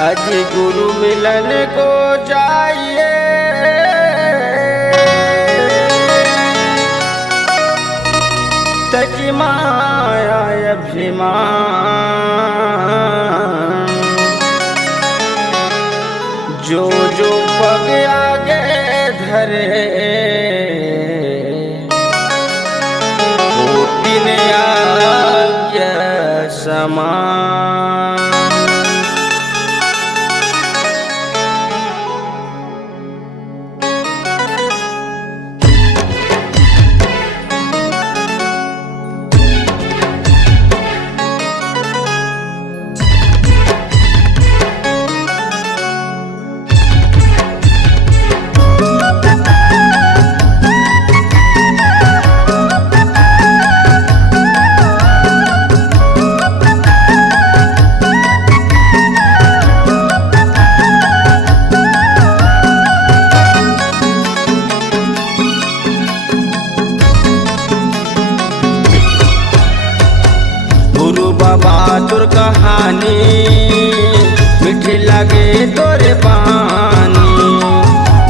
अजी गुरु मिलन को चाहिए, तकी माया अभिमान, जो जो पग आगे धरे वो दिन आज्ञा समान। बहादुर कहानी मीठी लगे तोरे पानी,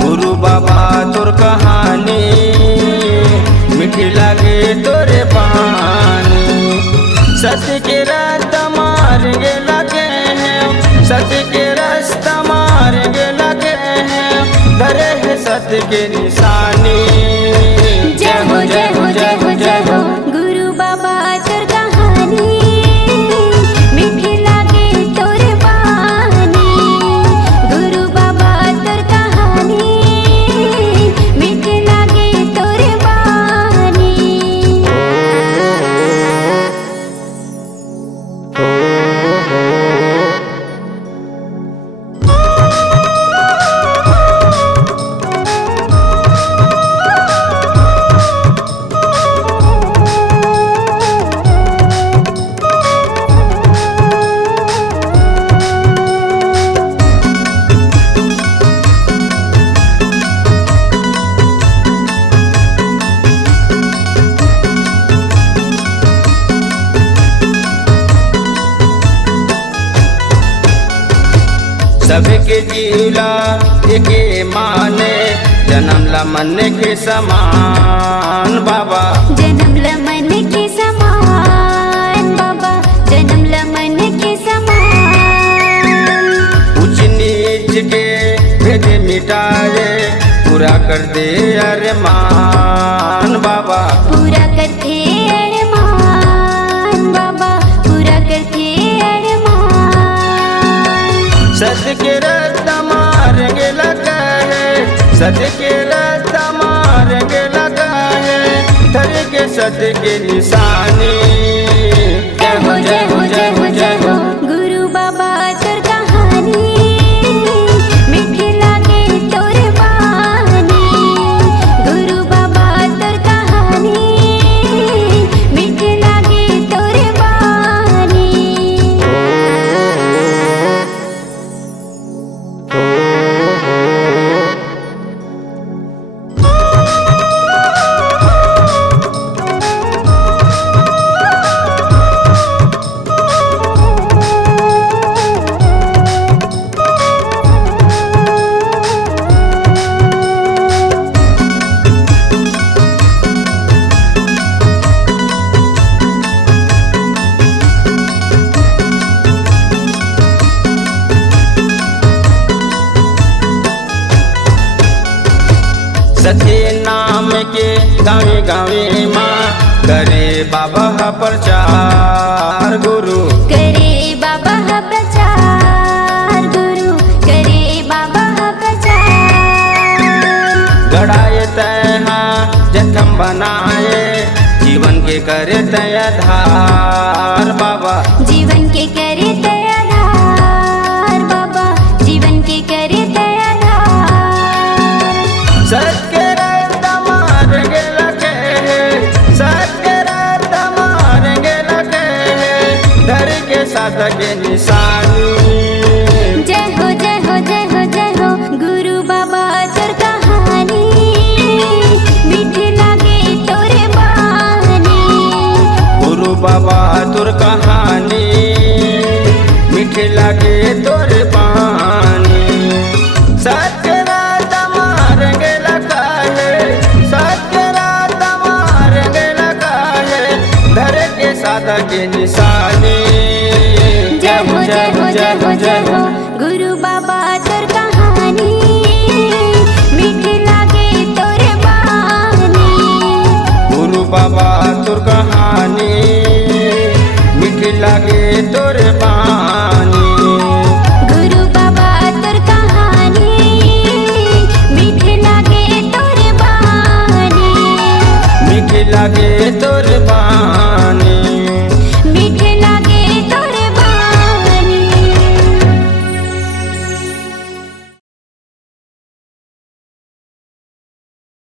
गुरु बहादुर कहानी मीठी लगे तोरे पानी। सत्य के रास्ता मारेंगे लगे हैं, सत्य के रास्ता मारेंगे लगे हैं, धरे है सत्य के निशानी। जय हो जय हो जय हो जय हो गुरु बहादुर कहानी, सबके जीला एके माने, जन्म ला मन के समान बाबा, जन्म ला मन के समान बाबा, जन्म ला मन के समान। उच्च नीच के भेद मिटाए, पूरा कर दे अरमान बाबा, पूरा कर दे अरमान बाबा, पूरा कर दे अरमान। सत्य के रास्ता मारेंगे लगा है, सत्य के रास्ता मारेंगे लगा है, धरे के सत्य के निशानी। जय हो जय हो जय हो जय हो गुरु बहादुर कहानी, मीठी लगे तोरे बानी, गुरु बहादुर कहानी, मीठी लगे तोरे बानी। सत्य नाम के गावे गावे माँ करे बाबा प्रचार, गुरु करे बाबा प्रचार, गुरु करे बाबा प्रचार। गड़ाए तैहा जखम बनाए, जीवन के करे तय धार बाबा, जीवन के करे तय धार बाबा, जीवन के करे तय धार। सत्य के रास्ता मारेंगे लगे हैं, सत्य के रास्ता मारेंगे लगे हैं, धर के साथ के निशानी। जय हो जय हो जय हो जय हो गुरु बहादुर कहानी, मीठी लगे तोरे बानी, गुरु बहादुर कहानी मीठी लगे तोरे बानी। सादा के निशानी। जय हो जय हो जय हो जय हो गुरु बाबा तोर कहानी मीठी लागे तोरे बानी। गुरु बाबा तोर कहानी मीठी लागे तोरे बानी। गुरु बाबा तोर कहानी मीठी लागे तोरे बानी। मीठी लागे तोरे बानी।